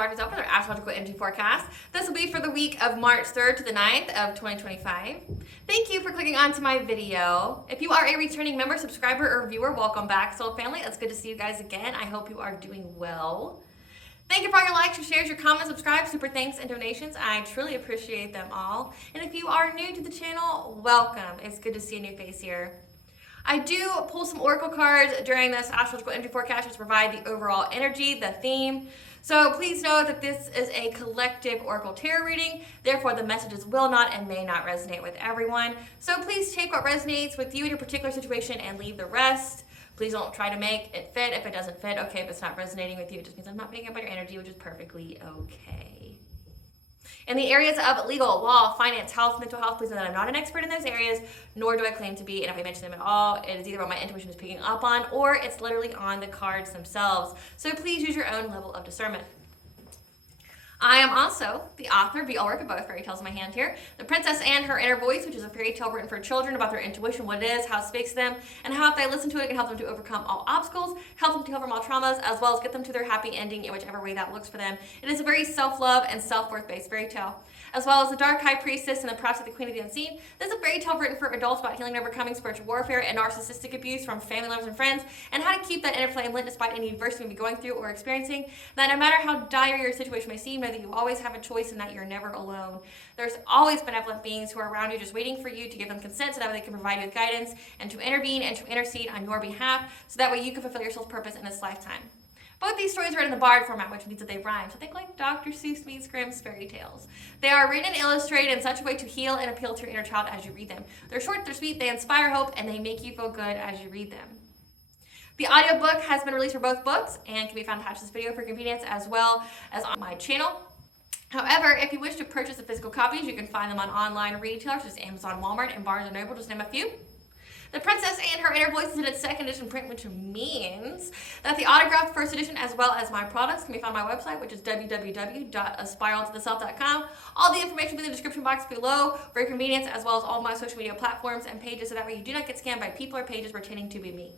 watch yourself with our astrological energy forecast. This will be for the week of March 3rd to the 9th of 2025. Thank you for clicking onto my video. If you are a returning member, subscriber, or viewer, welcome back, Soul Family. It's good to see you guys again. I hope you are doing well. Thank you for all your likes, your shares, your comments, subscribe, super thanks, and donations. I truly appreciate them all. And if you are new to the channel, welcome. It's good to see a new face here. I do pull some oracle cards during this astrological energy forecast to provide the overall energy, the theme. So please know that this is a collective oracle tarot reading. Therefore, the messages will not and may not resonate with everyone. So please take what resonates with you in your particular situation and leave the rest. Please don't try to make it fit. If it doesn't fit, okay, if it's not resonating with you, it just means I'm not picking up on your energy, which is perfectly okay. In the areas of legal, law, finance, health, mental health, please know that I'm not an expert in those areas, nor do I claim to be. And if I mention them at all, it is either what my intuition is picking up on, or it's literally on the cards themselves. So please use your own level of discernment. I am also the author, be all work of both fairy tales in my hand here. The Princess and Her Inner Voice, which is a fairy tale written for children about their intuition, what it is, how it speaks to them, and how if they listen to it, it can help them to overcome all obstacles, help them to heal from all traumas, as well as get them to their happy ending in whichever way that looks for them. It is a very self-love and self-worth based fairy tale. As well as The Dark High Priestess and The Prophecy of the Queen of the Unseen. This is a fairy tale written for adults about healing and overcoming spiritual warfare and narcissistic abuse from family members and friends, and how to keep that inner flame lit despite any adversity you may be going through or experiencing. That no matter how dire your situation may seem, know that you always have a choice and that you're never alone. There's always benevolent beings who are around you just waiting for you to give them consent so that way they can provide you with guidance and to intervene and to intercede on your behalf so that way you can fulfill your soul's purpose in this lifetime. Both these stories are in the bard format, which means that they rhyme. So think like Dr. Seuss meets Grimm's fairy tales. They are written and illustrated in such a way to heal and appeal to your inner child as you read them. They're short, they're sweet, they inspire hope, and they make you feel good as you read them. The audiobook has been released for both books and can be found attached to this video for convenience as well as on my channel. However, if you wish to purchase the physical copies, you can find them on online retailers, such as Amazon, Walmart, and Barnes & Noble, just name a few. The Princess and Her Inner Voice is in its second edition print, which means that the autographed first edition, as well as my products, can be found on my website, which is www.aspiraltotheself.com. All the information will be in the description box below for your convenience, as well as all my social media platforms and pages, so that way you do not get scammed by people or pages pretending to be me.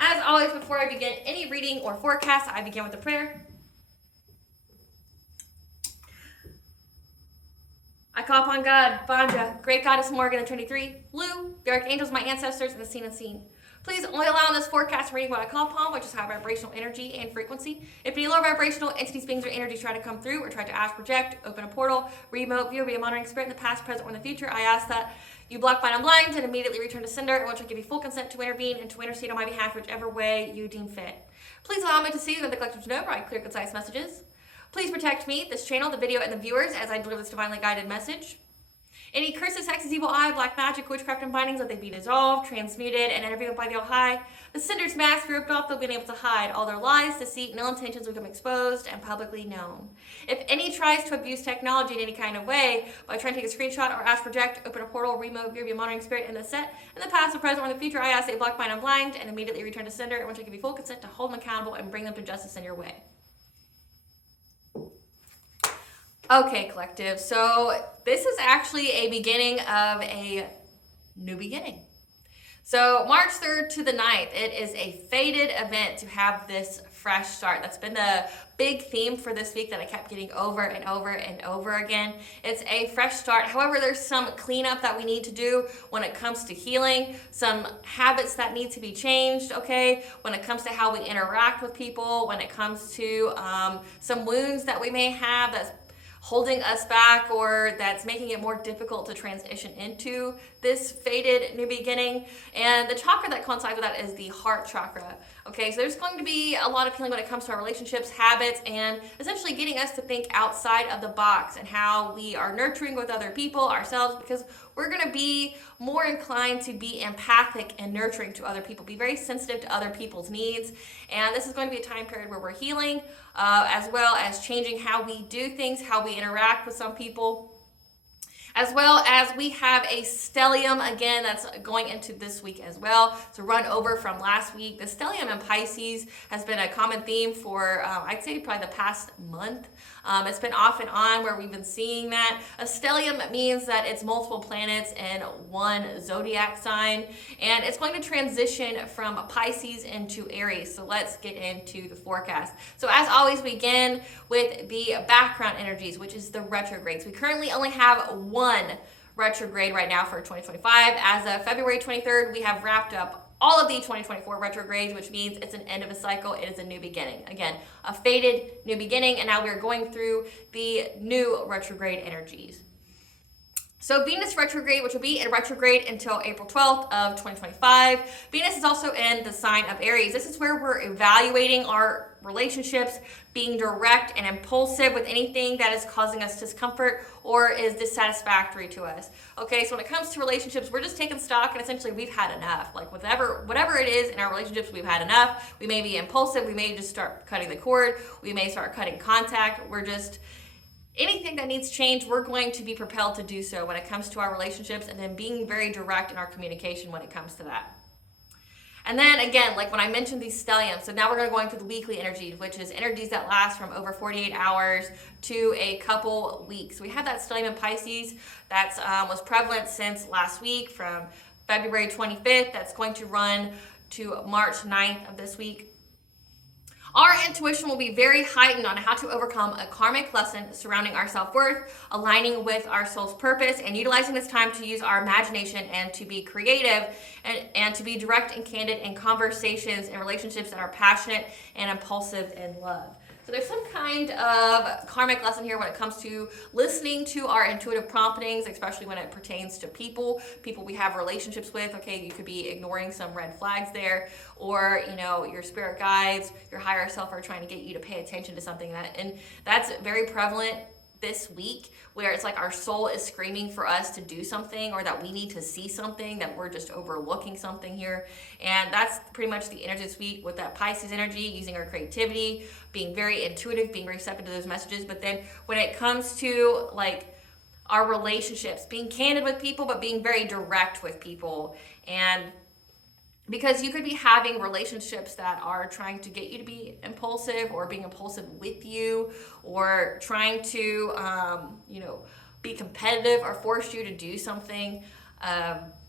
As always, before I begin any reading or forecast, I begin with a prayer. I call upon God, Banja, Great Goddess Morgan, the Trinity Three, Lu, the Archangels, my ancestors, and the seen unseen. Please only allow in this forecast reading what I call upon, which is high vibrational energy and frequency. If any low vibrational entities, beings, or energies try to come through or try to ask, project, open a portal, remote, view, or be a monitoring spirit in the past, present, or in the future, I ask that you block, bind, unblind, and immediately return to sender, in which I give you full consent to intervene and to intercede on my behalf, whichever way you deem fit. Please allow me to see that the collective to know, provide clear, concise messages. Please protect me, this channel, the video, and the viewers as I deliver this divinely guided message. Any curses, hexes, evil eye, black magic, witchcraft, and bindings, let they be dissolved, transmuted, and interviewed by the All-High. The sender's mask be ripped off, they'll be unable to hide. All their lies, deceit, and ill intentions will become exposed and publicly known. If any tries to abuse technology in any kind of way, by trying to take a screenshot or ask, project, open a portal, remote, view, be a monitoring spirit in the set, in the past, the present, or in the future, I ask that you block, bind, unblind, and immediately return to sender, in which I give you full consent to hold them accountable and bring them to justice in your way. Okay, collective, so this is actually a beginning of a new beginning. So March 3rd to the 9th, it is a fated event to have this fresh start. That's been the big theme for this week that I kept getting over and over and over again. It's a fresh start. However, there's some cleanup that we need to do when it comes to healing, some habits that need to be changed, okay? When it comes to how we interact with people, when it comes to some wounds that we may have that's holding us back or that's making it more difficult to transition into this fated new beginning. And the chakra that coincides with that is the heart chakra. Okay, so there's going to be a lot of healing when it comes to our relationships, habits, and essentially getting us to think outside of the box and how we are nurturing with other people, ourselves, because we're going to be more inclined to be empathic and nurturing to other people, be very sensitive to other people's needs. And this is going to be a time period where we're healing, as well as changing how we do things, how we interact with some people. As well as we have a stellium again that's going into this week as well. So run over from last week. The stellium in Pisces has been a common theme for I'd say probably the past month. It's been off and on where we've been seeing that. A stellium means that it's multiple planets in one zodiac sign, and it's going to transition from Pisces into Aries. So let's get into the forecast. So as always, we begin with the background energies, which is the retrogrades. We currently only have one retrograde right now for 2025. As of February 23rd, we have wrapped up all of the 2024 retrogrades, which means it's an end of a cycle. It is a new beginning. Again, a faded new beginning, and now we're going through the new retrograde energies. So Venus retrograde, which will be in retrograde until April 12th of 2025. Venus is also in the sign of Aries. This is where we're evaluating our relationships, being direct and impulsive with anything that is causing us discomfort or is dissatisfactory to us. Okay, so when it comes to relationships, we're just taking stock and essentially we've had enough. Like whatever it is in our relationships, we've had enough. We may be impulsive. We may just start cutting the cord. We may start cutting contact. Anything that needs change, we're going to be propelled to do so when it comes to our relationships, and then being very direct in our communication when it comes to that. And then again, like when I mentioned these stelliums, so now we're going to go into the weekly energies, which is energies that last from over 48 hours to a couple weeks. We have that stellium in Pisces that was prevalent since last week from February 25th. That's going to run to March 9th of this week. Our intuition will be very heightened on how to overcome a karmic lesson surrounding our self-worth, aligning with our soul's purpose, and utilizing this time to use our imagination and to be creative and to be direct and candid in conversations and relationships that are passionate and impulsive in love. So there's some kind of karmic lesson here when it comes to listening to our intuitive promptings, especially when it pertains to people we have relationships with. Okay, you could be ignoring some red flags there, or your spirit guides, your higher self are trying to get you to pay attention to something and that's very prevalent this week, where it's like our soul is screaming for us to do something, or that we need to see something, that we're just overlooking something here. And that's pretty much the energy this week with that Pisces energy, using our creativity, being very intuitive, being receptive to those messages. But then when it comes to like our relationships, being candid with people, but being very direct with people. And because you could be having relationships that are trying to get you to be impulsive, or being impulsive with you, or trying to, be competitive or force you to do something.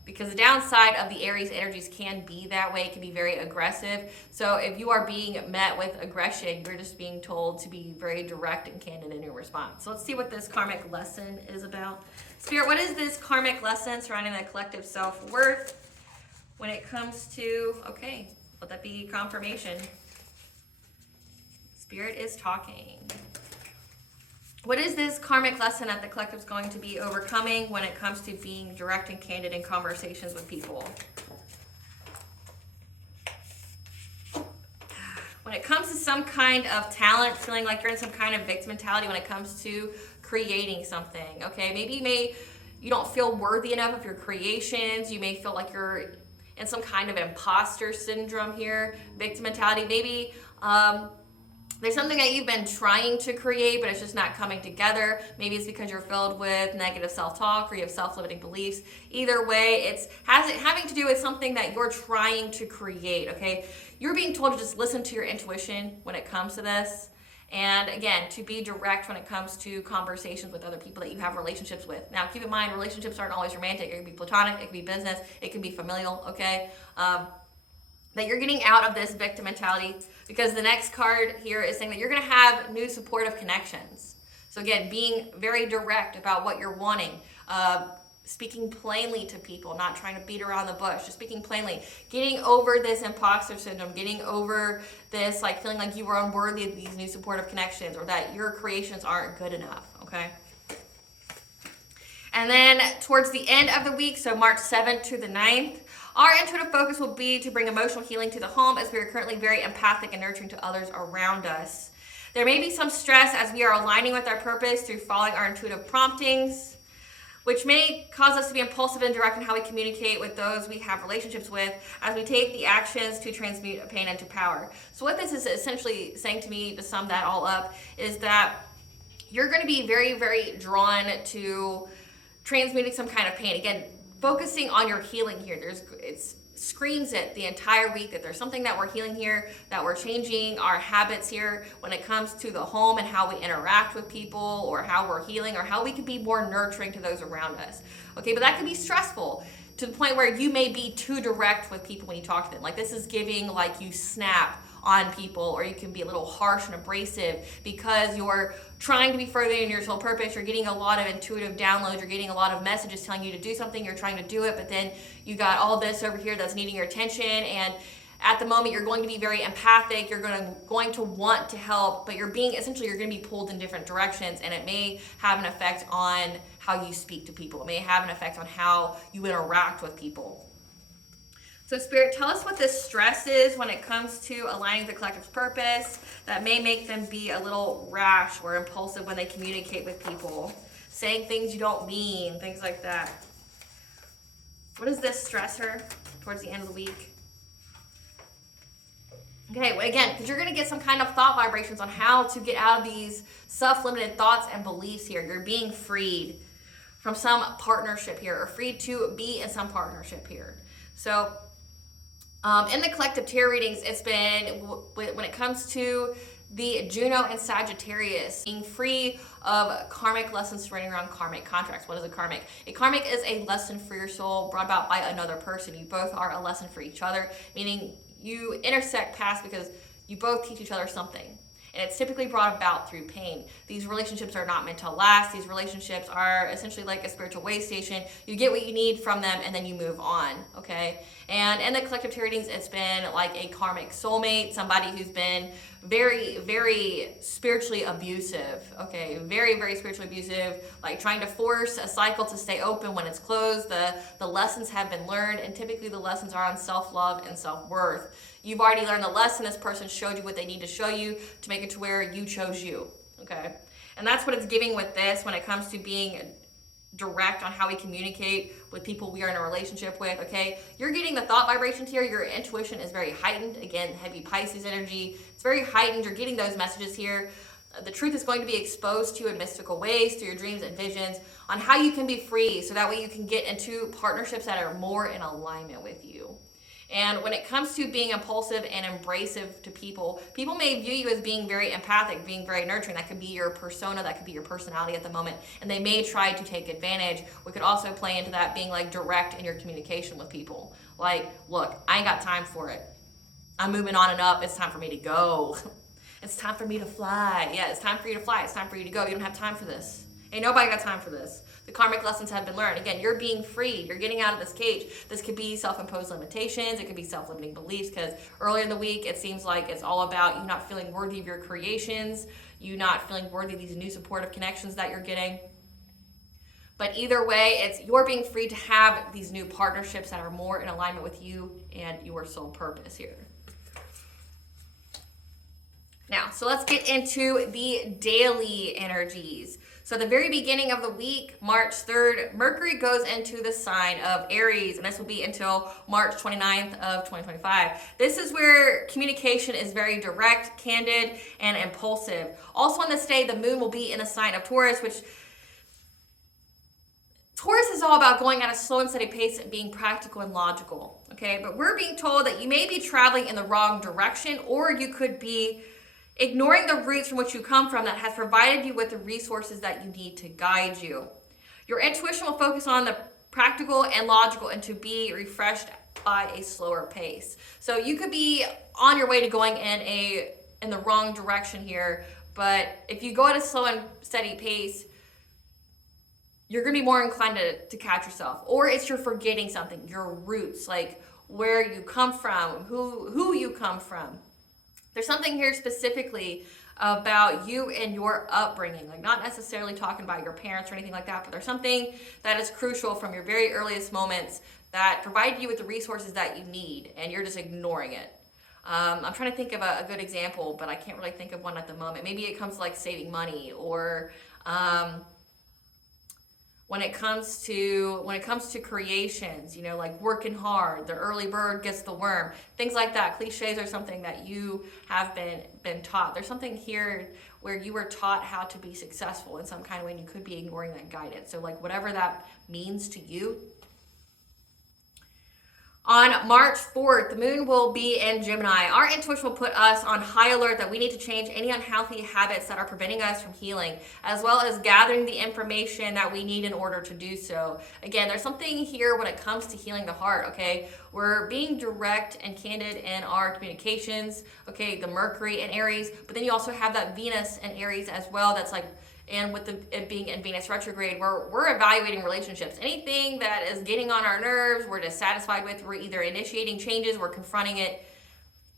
Because the downside of the Aries energies can be that way. It can be very aggressive. So if you are being met with aggression, you're just being told to be very direct and candid in your response. So let's see what this karmic lesson is about. Spirit, what is this karmic lesson surrounding the collective self-worth? When it comes to, okay, let that be confirmation. Spirit is talking. What is this karmic lesson that the collective is going to be overcoming when it comes to being direct and candid in conversations with people? When it comes to some kind of talent, feeling like you're in some kind of victim mentality when it comes to creating something, okay? Maybe you don't feel worthy enough of your creations. You may feel like you're in some kind of imposter syndrome here, victim mentality. Maybe there's something that you've been trying to create, but it's just not coming together. Maybe it's because you're filled with negative self-talk, or you have self-limiting beliefs. Either way, it's having to do with something that you're trying to create, okay? You're being told to just listen to your intuition when it comes to this. And again, to be direct when it comes to conversations with other people that you have relationships with. Now, keep in mind, relationships aren't always romantic. It can be platonic, it can be business, it can be familial, okay? That you're getting out of this victim mentality, because the next card here is saying that you're going to have new supportive connections. So again, being very direct about what you're wanting, speaking plainly to people, not trying to beat around the bush, just speaking plainly, getting over this imposter syndrome, getting over this like feeling like you were unworthy of these new supportive connections, or that your creations aren't good enough, okay? And then towards the end of the week, so March 7th to the 9th, our intuitive focus will be to bring emotional healing to the home, as we are currently very empathic and nurturing to others around us. There may be some stress as we are aligning with our purpose through following our intuitive promptings, which may cause us to be impulsive and direct in how we communicate with those we have relationships with, as we take the actions to transmute pain into power. So what this is essentially saying to me, to sum that all up, is that you're going to be very, very drawn to transmuting some kind of pain. Again, focusing on your healing here. It screams it the entire week that there's something that we're healing here, that we're changing our habits here when it comes to the home and how we interact with people, or how we're healing, or how we can be more nurturing to those around us. Okay, but that can be stressful to the point where you may be too direct with people when you talk to them. Like, this is giving like you snap on people, or you can be a little harsh and abrasive because you're trying to be further in your soul purpose. You're getting a lot of intuitive downloads. You're getting a lot of messages telling you to do something. You're trying to do it, but then you got all this over here that's needing your attention. And at the moment, you're going to be very empathic. You're going to want to help, but you're going to be pulled in different directions, and it may have an effect on how you speak to people. It may have an effect on how you interact with people. So Spirit, tell us what this stress is when it comes to aligning the collective's purpose that may make them be a little rash or impulsive when they communicate with people, saying things you don't mean, things like that. What is this stressor towards the end of the week? Okay, well, again, because you're going to get some kind of thought vibrations on how to get out of these self-limited thoughts and beliefs here. You're being freed from some partnership here, or free to be in some partnership here. So in the collective tarot readings, it's been, when it comes to the Juno and Sagittarius, being free of karmic lessons surrounding around karmic contracts. What is a karmic? A karmic is a lesson for your soul brought about by another person. You both are a lesson for each other, meaning you intersect paths because you both teach each other something. And it's typically brought about through pain. These relationships are not meant to last. These relationships are essentially like a spiritual way station. You get what you need from them, and then you move on, okay? And in the collective tarot readings, it's been like a karmic soulmate, somebody who's been very, very spiritually abusive, okay? Very, very spiritually abusive, like trying to force a cycle to stay open when it's closed. The lessons have been learned, and typically the lessons are on self-love and self-worth. You've already learned the lesson. This person showed you what they need to show you to make it to where you chose you, okay? And that's what it's giving with this when it comes to being direct on how we communicate with people we are in a relationship with, okay? You're getting the thought vibrations here. Your intuition is very heightened. Again, heavy Pisces energy. It's very heightened. You're getting those messages here. The truth is going to be exposed to you in mystical ways through your dreams and visions on how you can be free, so that way you can get into partnerships that are more in alignment with you. And when it comes to being impulsive and abrasive to people, people may view you as being very empathic, being very nurturing. That could be your persona, that could be your personality at the moment, and they may try to take advantage. We could also play into that being like direct in your communication with people. Like, look, I ain't got time for it. I'm moving on and up. It's time for me to go. It's time for me to fly. Yeah, it's time for you to fly. It's time for you to go. You don't have time for this. Ain't nobody got time for this. The karmic lessons have been learned. Again, you're being freed. You're getting out of this cage. This could be self-imposed limitations. It could be self-limiting beliefs, because earlier in the week, it seems like it's all about you not feeling worthy of your creations, you not feeling worthy of these new supportive connections that you're getting. But either way, it's you're being free to have these new partnerships that are more in alignment with you and your soul purpose here. Now, so let's get into the daily energies. So at the very beginning of the week, March 3rd, Mercury goes into the sign of Aries, and this will be until March 29th of 2025. This is where communication is very direct, candid, and impulsive. Also on this day, the moon will be in the sign of Taurus, which Taurus is all about going at a slow and steady pace and being practical and logical, okay? But we're being told that you may be traveling in the wrong direction, or you could be ignoring the roots from which you come from that has provided you with the resources that you need to guide you. Your intuition will focus on the practical and logical, and to be refreshed by a slower pace. So you could be on your way to going in the wrong direction here, but if you go at a slow and steady pace, you're gonna be more inclined to catch yourself. Or it's you're forgetting something, your roots, like where you come from, who you come from. There's something here specifically about you and your upbringing, like not necessarily talking about your parents or anything like that, but there's something that is crucial from your very earliest moments that provided you with the resources that you need, and you're just ignoring it. I'm trying to think of a good example, but I can't really think of one at the moment. Maybe it comes to like saving money, or when it comes to creations, you know, like working hard, the early bird gets the worm, things like that. Cliches are something that you have been taught. There's something here where you were taught how to be successful in some kind of way, and you could be ignoring that guidance. So like whatever that means to you. On March 4th, the moon will be in Gemini. Our intuition will put us on high alert that we need to change any unhealthy habits that are preventing us from healing, as well as gathering the information that we need in order to do so. Again, there's something here when it comes to healing the heart, okay? We're being direct and candid in our communications, okay? The Mercury in Aries, but then you also have that Venus in Aries as well. That's like, and with it being in Venus retrograde, we're evaluating relationships. Anything that is getting on our nerves, we're dissatisfied with, we're either initiating changes, we're confronting it,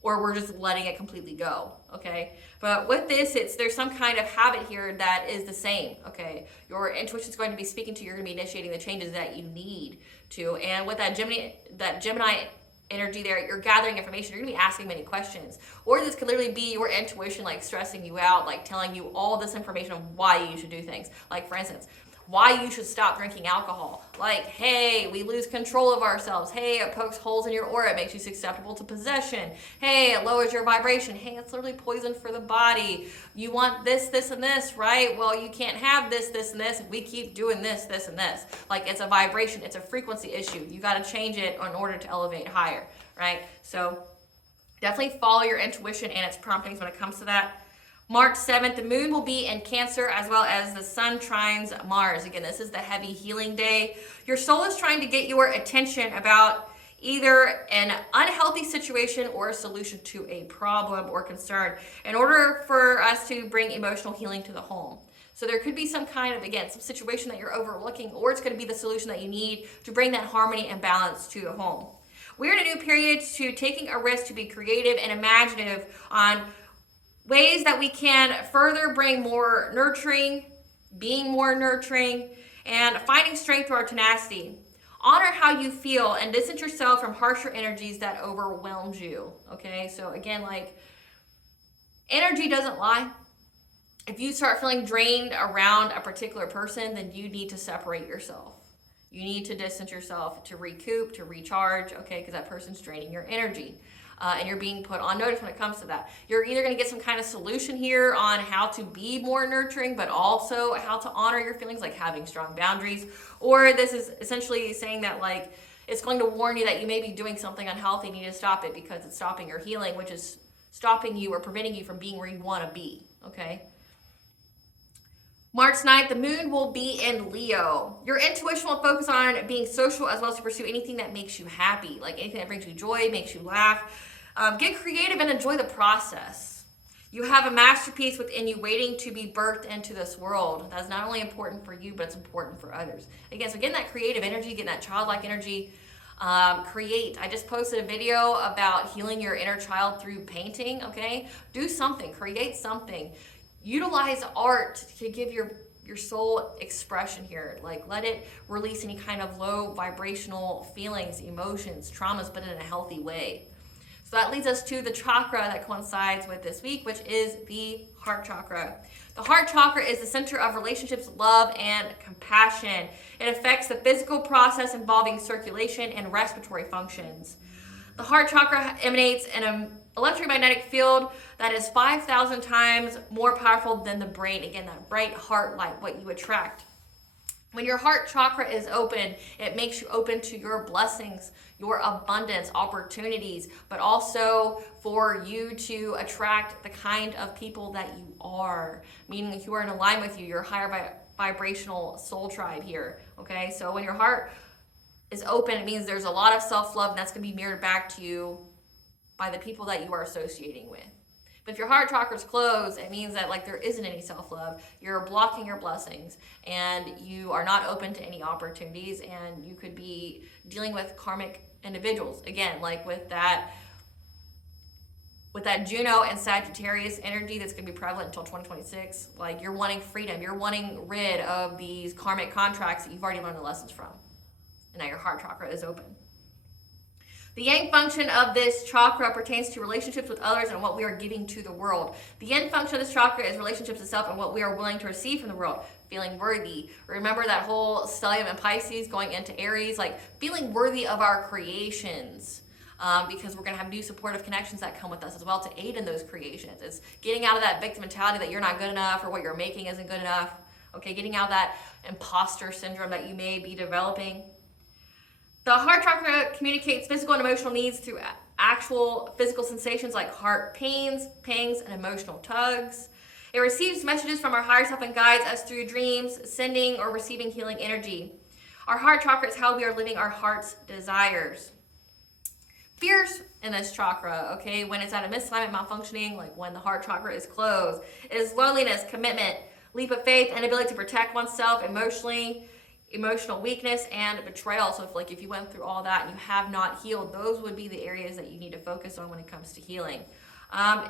or we're just letting it completely go, okay? But with this, there's some kind of habit here that is the same, okay? Your intuition is going to be speaking to you, you're going to be initiating the changes that you need to. And with that Gemini energy there, you're gathering information, you're gonna be asking many questions. Or this could literally be your intuition like stressing you out, like telling you all this information of why you should do things. Like for instance, why you should stop drinking alcohol. Like, hey, we lose control of ourselves. Hey, it pokes holes in your aura, it makes you susceptible to possession. Hey, it lowers your vibration. Hey, it's literally poison for the body. You want this, this, and this, right? Well, you can't have this, this, and this if we keep doing this, this, and this. Like, it's a vibration, it's a frequency issue. You got to change it in order to elevate higher, right? So definitely follow your intuition and its promptings when it comes to that. March 7th, the moon will be in Cancer, as well as the sun trines Mars. Again, this is the heavy healing day. Your soul is trying to get your attention about either an unhealthy situation or a solution to a problem or concern in order for us to bring emotional healing to the home. So there could be some kind of, again, some situation that you're overlooking, or it's going to be the solution that you need to bring that harmony and balance to the home. We're in a new period to taking a risk to be creative and imaginative on ways that we can further bring more nurturing, being more nurturing, and finding strength through our tenacity. Honor how you feel and distance yourself from harsher energies that overwhelmed you, okay? So again, like, energy doesn't lie. If you start feeling drained around a particular person, then you need to separate yourself. You need to distance yourself to recoup, to recharge, okay? Because that person's draining your energy. And you're being put on notice when it comes to that. You're either going to get some kind of solution here on how to be more nurturing, but also how to honor your feelings, like having strong boundaries. Or this is essentially saying that, like, it's going to warn you that you may be doing something unhealthy and you need to stop it because it's stopping your healing, which is stopping you or preventing you from being where you want to be, okay? March 9th, the moon will be in Leo. Your intuition will focus on being social as well as to pursue anything that makes you happy, like anything that brings you joy, makes you laugh. Get creative and enjoy the process. You have a masterpiece within you waiting to be birthed into this world. That's not only important for you, but it's important for others. Again, so getting that creative energy, getting that childlike energy, create. I just posted a video about healing your inner child through painting, okay? Do something, create something. Utilize art to give your soul expression here. Like, let it release any kind of low vibrational feelings, emotions, traumas, but in a healthy way. So that leads us to the chakra that coincides with this week, which is the heart chakra. The heart chakra is the center of relationships, love, and compassion. It affects the physical process involving circulation and respiratory functions. The heart chakra emanates an electromagnetic field that is 5,000 times more powerful than the brain. Again, that bright heart light, what you attract. When your heart chakra is open, it makes you open to your blessings, your abundance, opportunities, but also for you to attract the kind of people that you are, meaning who are in alignment with you, your higher vibrational soul tribe here, okay? So when your heart is open, it means there's a lot of self-love, and that's going to be mirrored back to you by the people that you are associating with. But if your heart chakra is closed, it means that, like, there isn't any self-love. You're blocking your blessings, and you are not open to any opportunities, and you could be dealing with karmic individuals. Again, like with that Juno and Sagittarius energy that's going to be prevalent until 2026, like, you're wanting freedom. You're wanting rid of these karmic contracts that you've already learned the lessons from. And now your heart chakra is open. The yang function of this chakra pertains to relationships with others and what we are giving to the world. The yin function of this chakra is relationships itself and what we are willing to receive from the world. feeling worthy. Remember that whole stellium and Pisces going into Aries, like feeling worthy of our creations. Because we're going to have new supportive connections that come with us as well to aid in those creations. It's getting out of that victim mentality that you're not good enough or what you're making isn't good enough. Okay, getting out of that imposter syndrome that you may be developing. The heart chakra communicates physical and emotional needs through actual physical sensations like heart pains, pangs, and emotional tugs. It receives messages from our higher self and guides us through dreams, sending or receiving healing energy. Our heart chakra is how we are living our heart's desires. Fears in this chakra, okay, when it's at a misalignment, malfunctioning, like when the heart chakra is closed, is loneliness, commitment, leap of faith, and ability to protect oneself emotionally, emotional weakness, and betrayal. So if you went through all that and you have not healed, those would be the areas that you need to focus on when it comes to healing.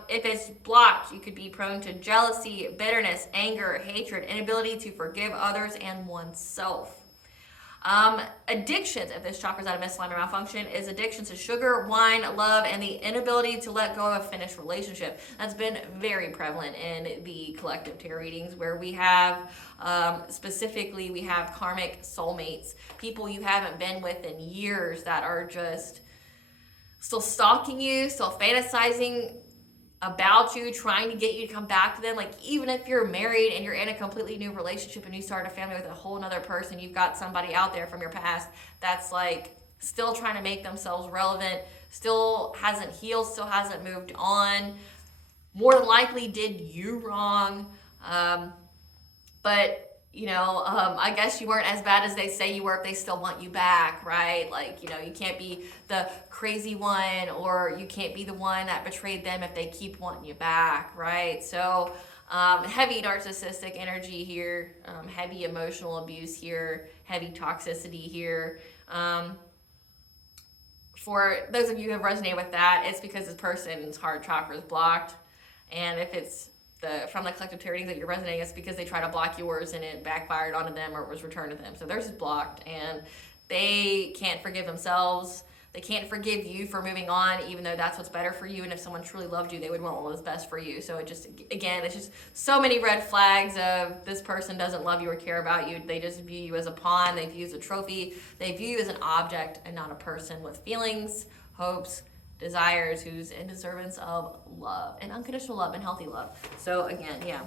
If it's blocked, you could be prone to jealousy, bitterness, anger, hatred, inability to forgive others and oneself. Addictions, if this chakra is out of misalignment or malfunction, is addictions to sugar, wine, love, and the inability to let go of a finished relationship. That's been very prevalent in the collective tarot readings, where we have, specifically, we have karmic soulmates, people you haven't been with in years that are just still stalking you, still fantasizing about you, trying to get you to come back to them. Like, even if you're married and you're in a completely new relationship and you start a family with a whole nother person, you've got somebody out there from your past that's like still trying to make themselves relevant, still hasn't healed, still hasn't moved on, more than likely did you wrong. But I guess you weren't as bad as they say you were if they still want you back, right? Like, you can't be the crazy one, or you can't be the one that betrayed them if they keep wanting you back, right? So heavy narcissistic energy here, heavy emotional abuse here, heavy toxicity here. For those of you who have resonated with that, it's because this person's heart chakra is blocked. And if it's from the collective tarot readings that you're resonating, it's because they try to block yours and it backfired onto them, or it was returned to them. So theirs is blocked, and they can't forgive themselves. They can't forgive you for moving on, even though that's what's better for you. And if someone truly loved you, they would want what was best for you. So it's just so many red flags of this person doesn't love you or care about you. They just view you as a pawn. They view you as a trophy. They view you as an object and not a person with feelings, hopes, desires, who's in deservance of love and unconditional love and healthy love. So again, yeah.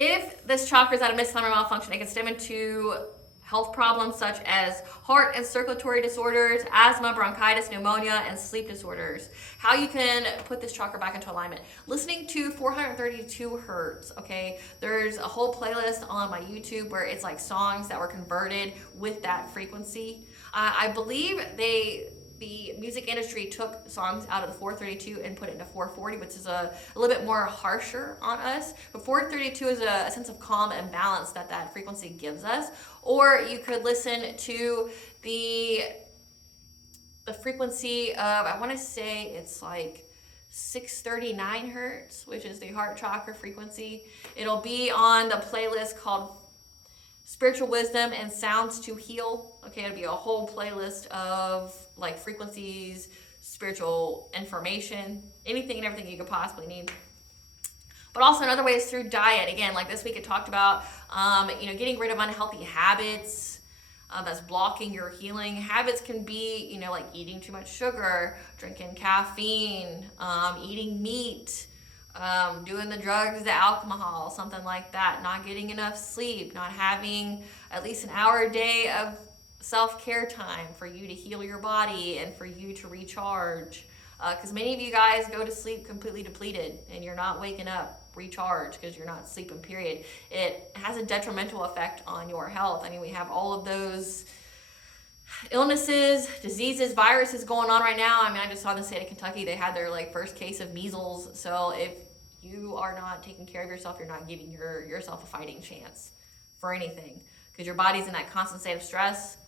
If this chakra is out of misalignment or malfunction, it can stem into health problems such as heart and circulatory disorders, asthma, bronchitis, pneumonia, and sleep disorders. How you can put this chakra back into alignment. Listening to 432 hertz, okay? There's a whole playlist on my YouTube where it's like songs that were converted with that frequency. I believe the music industry took songs out of the 432 and put it into 440, which is a little bit more harsher on us. But 432 is a sense of calm and balance that frequency gives us. Or you could listen to the frequency of, I want to say it's like 639 hertz, which is the heart chakra frequency. It'll be on the playlist called Spiritual Wisdom and Sounds to Heal. Okay, it'll be a whole playlist of like frequencies, spiritual information, anything and everything you could possibly need. But also another way is through diet. Again, like this week it talked about, getting rid of unhealthy habits that's blocking your healing. Habits can be, like eating too much sugar, drinking caffeine, eating meat, doing the drugs, the alcohol, something like that, not getting enough sleep, not having at least an hour a day of self-care time for you to heal your body and for you to recharge. Because many of you guys go to sleep completely depleted and you're not waking up recharged because you're not sleeping, period. It has a detrimental effect on your health. I mean, we have all of those illnesses, diseases, viruses going on right now. I mean, I just saw in the state of Kentucky, they had their first case of measles. So if you are not taking care of yourself, you're not giving yourself a fighting chance for anything, because your body's in that constant state of stress.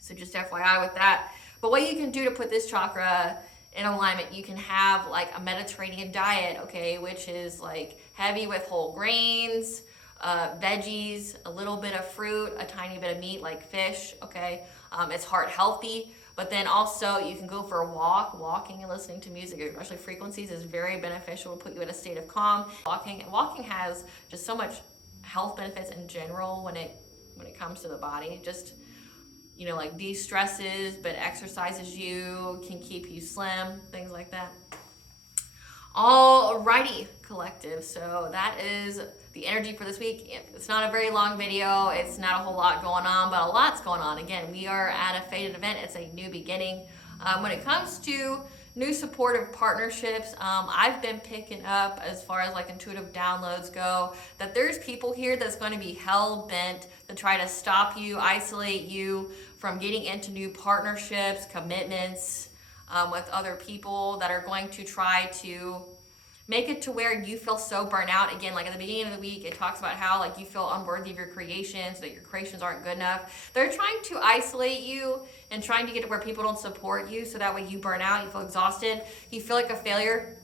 So just FYI with that. But what you can do to put this chakra in alignment, you can have like a Mediterranean diet, okay, which is like heavy with whole grains, veggies, a little bit of fruit, a tiny bit of meat like fish, okay. It's heart healthy, but then also you can go for a walk. Walking and listening to music, especially frequencies, is very beneficial to put you in a state of calm. Walking has just so much health benefits in general when it comes to the body. Just, you know, like de-stresses, but exercises you, can keep you slim, things like that. Alrighty, collective. So that is the energy for this week. It's not a very long video. It's not a whole lot going on, but a lot's going on. Again, we are at a fated event. It's a new beginning. When it comes to new supportive partnerships, I've been picking up, as far as like intuitive downloads go, that there's people here that's going to be hell bent to try to stop you, isolate you from getting into new partnerships, commitments with other people, that are going to try to make it to where you feel so burnt out. Again, like at the beginning of the week, it talks about how like you feel unworthy of your creations, that your creations aren't good enough. They're trying to isolate you and trying to get to where people don't support you, so that way you burn out, you feel exhausted, you feel like a failure,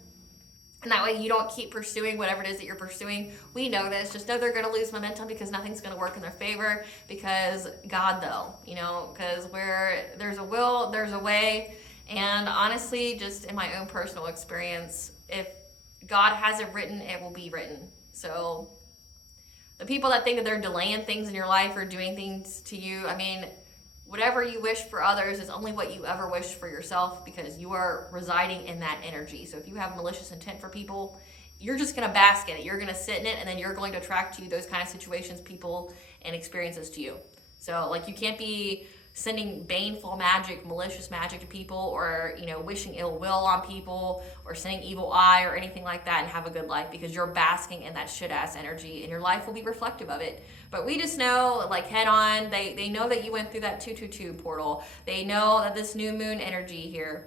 and that way you don't keep pursuing whatever it is that you're pursuing. We know this. Just know they're going to lose momentum, because nothing's going to work in their favor, because God, though, you know, because where there's a will, there's a way. And honestly, just in my own personal experience, if God has it written, it will be written. So the people that think that they're delaying things in your life or doing things to you, I mean, whatever you wish for others is only what you ever wish for yourself, because you are residing in that energy. So if you have malicious intent for people, you're just going to bask in it. You're going to sit in it, and then you're going to attract to you those kind of situations, people, and experiences to you. So like, you can't be sending baneful magic, malicious magic to people, or, you know, wishing ill will on people, or sending evil eye or anything like that, and have a good life, because you're basking in that shit ass energy, and your life will be reflective of it. But we just know, like, head on, they know that you went through that 222 portal. They know that this new moon energy here,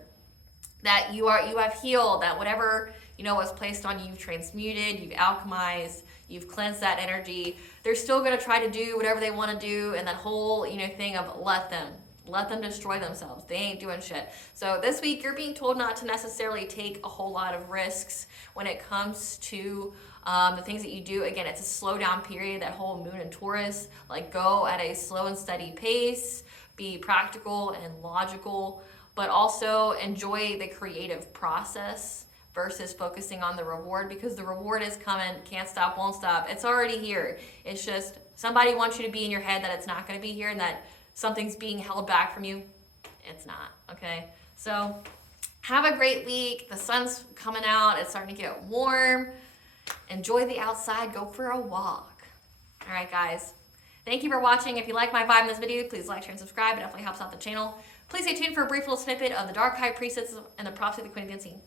that you have healed, that whatever, you know, was placed on you, you've transmuted, you've alchemized, you've cleansed that energy. They're still going to try to do whatever they want to do, and that whole, you know, thing of let them destroy themselves. They ain't doing shit. So this week, you're being told not to necessarily take a whole lot of risks when it comes to the things that you do. Again, it's a slow down period, that whole moon in Taurus. Like, go at a slow and steady pace, be practical and logical, but also enjoy the creative process versus focusing on the reward, because the reward is coming, can't stop, won't stop. It's already here. It's just somebody wants you to be in your head that it's not going to be here, and that something's being held back from you. It's not, okay? So have a great week. The sun's coming out. It's starting to get warm. Enjoy the outside. Go for a walk. All right, guys. Thank you for watching. If you like my vibe in this video, please like, share, and subscribe. It definitely helps out the channel. Please stay tuned for a brief little snippet of the Dark High Priestess and the Prophecy of the Queen of the Unseen.